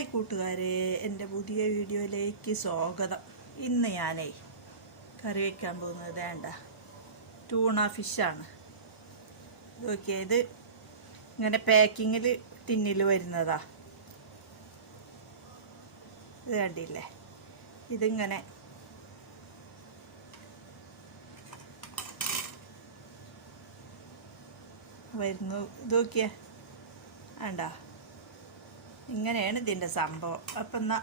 Hi കൂട്ടുകാരെ എന്റെ പുതിയ വീഡിയോയിലേക്ക് സ്വാഗതം. ഇന്ന് ഞാനേ കറി വയ്ക്കാൻ പോകുന്നത് വേണ്ട ടൂണ ഫിഷാണ് നോക്കിയേ ഇത് ഇങ്ങനെ പാക്കിങ്ങിൽ ടിന്നിൽ വരുന്നതാ. ഇത് കണ്ടില്ലേ? ഇതിങ്ങനെ വരുന്നു. ഇത് നോക്കിയേ? വേണ്ട. ഇങ്ങനെയാണ് ഇതിന്റെ സംഭവം. അപ്പം എന്നാൽ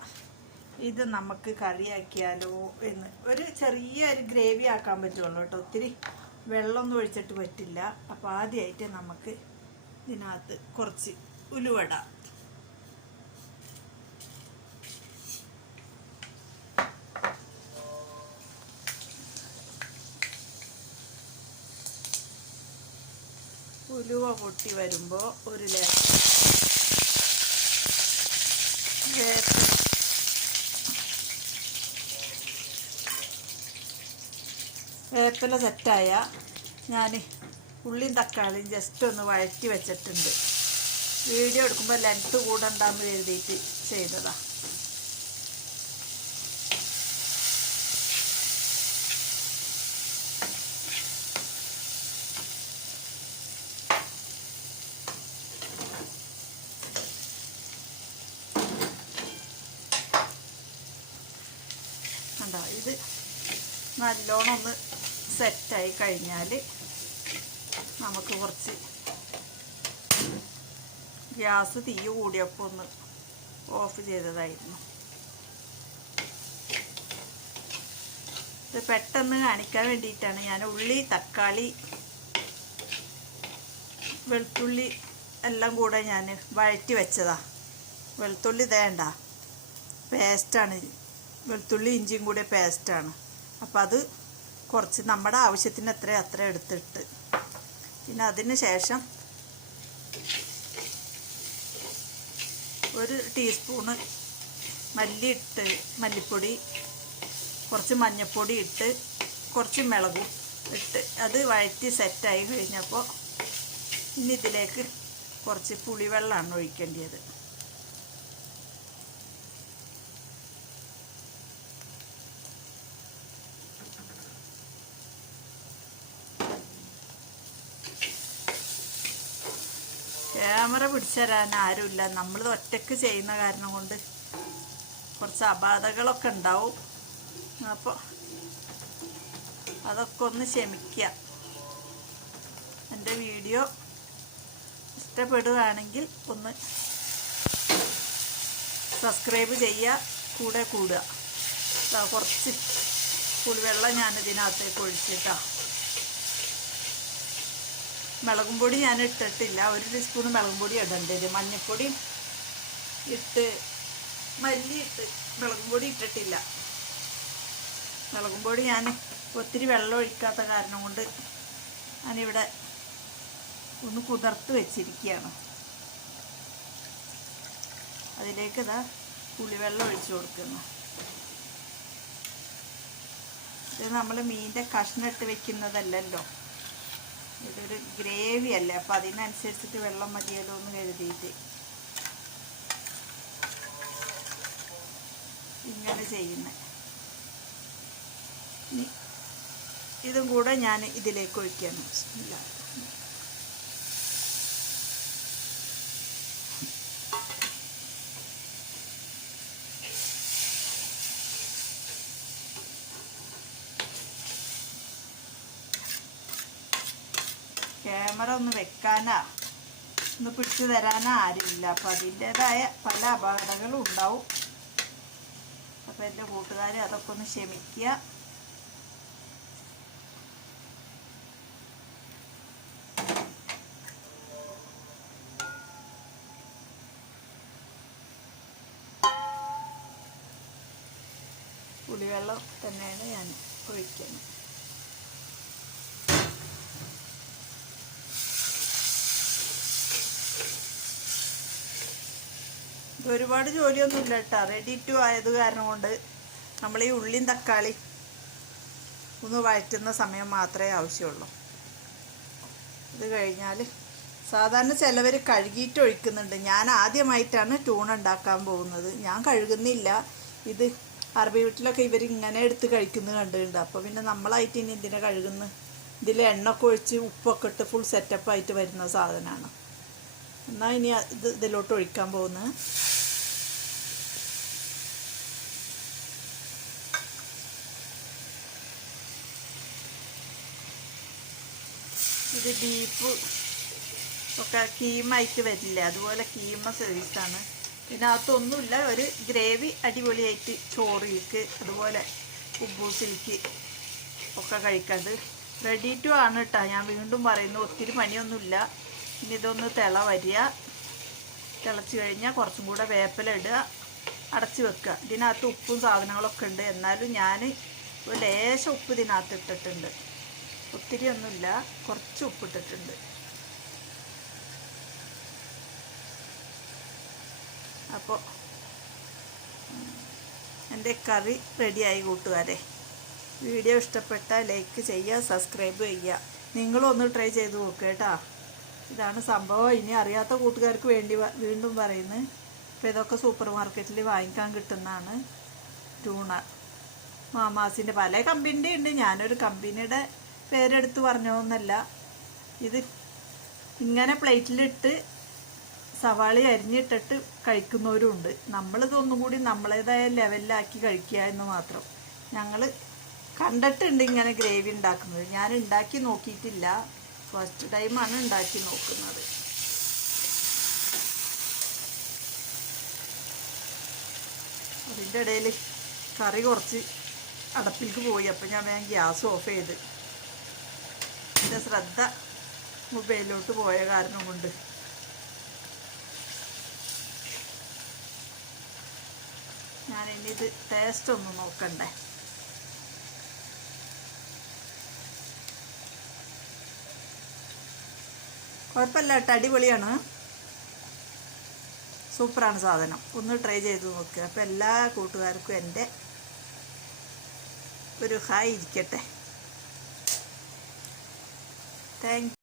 ഇത് നമുക്ക് കറിയാക്കിയാലോ എന്ന്. ഒരു ചെറിയ ഒരു ഗ്രേവി ആക്കാൻ പറ്റുള്ളൂ കേട്ടോ. ഒത്തിരി വെള്ളമൊന്നും ഒഴിച്ചിട്ട് പറ്റില്ല. അപ്പോൾ ആദ്യമായിട്ട് നമുക്ക് ഇതിനകത്ത് കുറച്ച് ഉലുവട. ഉലുവ പൊട്ടി വരുമ്പോൾ ഒരു ലേശം വേപ്പില സെറ്റായ ഞാൻ ഉള്ളിയും തക്കാളിയും ജസ്റ്റ് ഒന്ന് വഴറ്റി വെച്ചിട്ടുണ്ട്. വീഡിയോ എടുക്കുമ്പോൾ ലെങ്ത്ത് കൂടണ്ടെന്ന് എഴുതിയിട്ട് ചെയ്തതാ കണ്ടോ ഇത് നല്ലോണം ഒന്ന് സെറ്റായി കഴിഞ്ഞാൽ നമുക്ക് കുറച്ച് ഗ്യാസ് തീ കൂടിയപ്പോൾ ഒന്ന് ഓഫ് ചെയ്തതായിരുന്നു. ഇത് പെട്ടെന്ന് കാണിക്കാൻ വേണ്ടിയിട്ടാണ് ഞാൻ ഉള്ളി തക്കാളി വെളുത്തുള്ളി എല്ലാം കൂടെ ഞാൻ വഴറ്റി വെച്ചതാ. വെളുത്തുള്ളി തേണ്ട പേസ്റ്റാണ്. വെളുത്തുള്ളി ഇഞ്ചിയും കൂടെ പേസ്റ്റാണ്. അപ്പോൾ അത് കുറച്ച് നമ്മുടെ ആവശ്യത്തിന് എത്ര അത്ര എടുത്തിട്ട്. പിന്നെ അതിന് ശേഷം ഒരു ടീസ്പൂണ് മല്ലി ഇട്ട് മല്ലിപ്പൊടി കുറച്ച് മഞ്ഞൾപ്പൊടി ഇട്ട് കുറച്ച് മിളകും ഇട്ട്. അത് വഴറ്റി സെറ്റായി കഴിഞ്ഞപ്പോൾ ഇനി ഇതിലേക്ക് കുറച്ച് പുളിവെള്ളമാണ് ഒഴിക്കേണ്ടത് ക്യാമറ പിടിച്ചു തരാൻ ആരുമില്ല. നമ്മൾ ഒറ്റയ്ക്ക് ചെയ്യുന്ന കാരണം കൊണ്ട് കുറച്ച് അപാധകളൊക്കെ ഉണ്ടാവും. അപ്പോൾ അതൊക്കെ ഒന്ന് ക്ഷമിക്കുക എന്റെ വീഡിയോ ഇഷ്ടപ്പെടുകയാണെങ്കിൽ ഒന്ന് സബ്സ്ക്രൈബ് ചെയ്യുക കൂടെ കൂടുക. കുറച്ച് പുളിവെള്ളം ഞാനിതിനകത്തേക്ക് ഒഴിച്ചിട്ടാണ് മുളകും പൊടി ഞാൻ ഇട്ടിട്ടില്ല. ഒരു ടീസ്പൂൺ മുളകും പൊടി ഇടേണ്ടത് മഞ്ഞൾപ്പൊടി ഇട്ട് മല്ലി ഇട്ട് മുളകും പൊടി ഇട്ടിട്ടില്ല. മുളകും പൊടി ഞാൻ ഒത്തിരി വെള്ളം ഒഴിക്കാത്ത കാരണം കൊണ്ട് ഞാനിവിടെ ഒന്ന് കുതിർത്ത് വെച്ചിരിക്കുകയാണ്. അതിലേക്ക് ഇതാ പുളിവെള്ളം ഒഴിച്ചു കൊടുക്കുന്നു. ഇത് നമ്മൾ മീനിന്റെ കഷ്ണം ഇട്ട് വെക്കുന്നതല്ലല്ലോ. ഇതൊരു ഗ്രേവി അല്ലേ? അപ്പം അതിനനുസരിച്ചിട്ട് വെള്ളം മതിയല്ലോ എന്ന് കരുതിയിട്ട്. ഇങ്ങനെ ചെയ്യുന്നത് ഇതും കൂടെ ഞാൻ ഇതിലേക്ക് ഒഴിക്കാൻ ഇല്ല ക്യാമറ ഒന്ന് വെക്കാനാ. ഒന്ന് പിടിച്ചു തരാനാ ആരുമില്ല. അപ്പം അതിന്റെതായ പല അപകടങ്ങളും ഉണ്ടാവും. അപ്പം എന്റെ കൂട്ടുകാർ അതൊക്കെ ഒന്ന് ക്ഷമിക്കുക. പുളിവെള്ളം തന്നെയാണ് ഞാൻ ഒഴിക്കുന്നത്. ഒരുപാട് ജോലിയൊന്നും ഇല്ല കേട്ടോ. റെഡി ടു ആയത് കാരണം കൊണ്ട് നമ്മൾ ഈ ഉള്ളിയും തക്കാളി ഒന്ന് വഴറ്റുന്ന സമയം മാത്രമേ ആവശ്യമുള്ളൂ. ഇത് കഴിഞ്ഞാൽ സാധാരണ ചിലവർ കഴുകിയിട്ട് ഒഴിക്കുന്നുണ്ട്. ഞാൻ ആദ്യമായിട്ടാണ് ട്യൂൺ ഉണ്ടാക്കാൻ പോകുന്നത്. ഞാൻ കഴുകുന്നില്ല. ഇത് അറബി വീട്ടിലൊക്കെ ഇവർ ഇങ്ങനെ എടുത്ത് കഴിക്കുന്നത് കണ്ടിട്ടുണ്ട്. അപ്പോൾ പിന്നെ നമ്മളായിട്ട് ഇനി ഇതിനെ കഴുകുന്നു ഇതിൽ എണ്ണ ഒക്കെ ഒഴിച്ച് ഉപ്പൊക്കെ ഇട്ട് ഫുൾ സെറ്റപ്പായിട്ട് വരുന്ന സാധനമാണ്. എന്നാൽ ഇനി ഇത് ഇതിലോട്ട് ഒഴിക്കാൻ പോകുന്നത് ഇത് ബീഫ് ഒക്കെ കീമായിട്ട് വരില്ല? അതുപോലെ കീമ സർവീസാണ് ഇതിനകത്തൊന്നുമില്ല ഒരു ഗ്രേവി അടിപൊളിയായിട്ട് ചോറിലേക്ക് അതുപോലെ ഉബൂസിലേക്ക് ഒക്കെ കഴിക്കാത് റെഡി ടു ആണ് കേട്ടോ ഞാൻ വീണ്ടും പറയുന്നു. ഒത്തിരി പണിയൊന്നുമില്ല. ഇനി ഇതൊന്ന് തിള വരിക. തിളച്ച് കഴിഞ്ഞാൽ കുറച്ചും കൂടെ വേപ്പില ഇടുക. അടച്ച് വെക്കുക. ഇതിനകത്ത് ഉപ്പും സാധനങ്ങളൊക്കെ ഉണ്ട്. എന്നാലും ഞാൻ ഒരു ലേശം ഉപ്പ് ഇതിനകത്ത് ഇട്ടിട്ടുണ്ട്. ഒത്തിരി ഒന്നുമില്ല. കുറച്ച് ഉപ്പ് ഇട്ടിട്ടുണ്ട്. അപ്പോൾ എന്റെ കറി റെഡിയായി കൂട്ടുകാരെ. വീഡിയോ ഇഷ്ടപ്പെട്ടാൽ ലൈക്ക് ചെയ്യുക സബ്സ്ക്രൈബ് ചെയ്യുക. നിങ്ങളും ഒന്ന് ട്രൈ ചെയ്ത് നോക്കുക കേട്ടോ. ഇതാണ് സംഭവം. ഇനി അറിയാത്ത കൂട്ടുകാർക്ക് വേണ്ടി വീണ്ടും പറയുന്നത് അപ്പോൾ ഇതൊക്കെ സൂപ്പർ മാർക്കറ്റിൽ വാങ്ങിക്കാൻ കിട്ടുന്നതാണ് ടൂണ മാമാസിന്റെ പല കമ്പനിന്റെ ഉണ്ട്. ഞാനൊരു കമ്പനിയുടെ പേരെടുത്ത് പറഞ്ഞോന്നല്ല. ഇത് ഇങ്ങനെ പ്ലേറ്റിലിട്ട് സവാളി അരിഞ്ഞിട്ടിട്ട് കഴിക്കുന്നവരും ഉണ്ട് നമ്മളിതൊന്നും കൂടി നമ്മളേതായ ലെവലിലാക്കി കഴിക്കുക എന്ന് മാത്രം. ഞങ്ങൾ കണ്ടിട്ടുണ്ട് ഇങ്ങനെ ഗ്രേവി ഉണ്ടാക്കുന്നത്. ഞാൻ ഉണ്ടാക്കി നോക്കിയിട്ടില്ല. ഫസ്റ്റ് ടൈമാണ് ഉണ്ടാക്കി നോക്കുന്നത്. അതിന്റെ ഇടയിൽ കറി കുറച്ച് അടപ്പിലേക്ക് പോയി. അപ്പം ഞാൻ വേഗം ഗ്യാസ് ഓഫ് ചെയ്ത് എന്റെ ശ്രദ്ധ മൊബൈലിലോട്ട് പോയ കാരണം കൊണ്ട്. ഞാൻ ഇനി ഇത് ടേസ്റ്റ് ഒന്ന് നോക്കണ്ടേ? കുഴപ്പമില്ല കേട്ടോ. അടിപൊളിയാണ്. സൂപ്പറാണ് സാധനം. ഒന്ന് ട്രൈ ചെയ്ത് നോക്കുക അപ്പോൾ എല്ലാ കൂട്ടുകാർക്കും എന്റെ ഒരു ഹായ് ഇരിക്കട്ടെ. താങ്ക്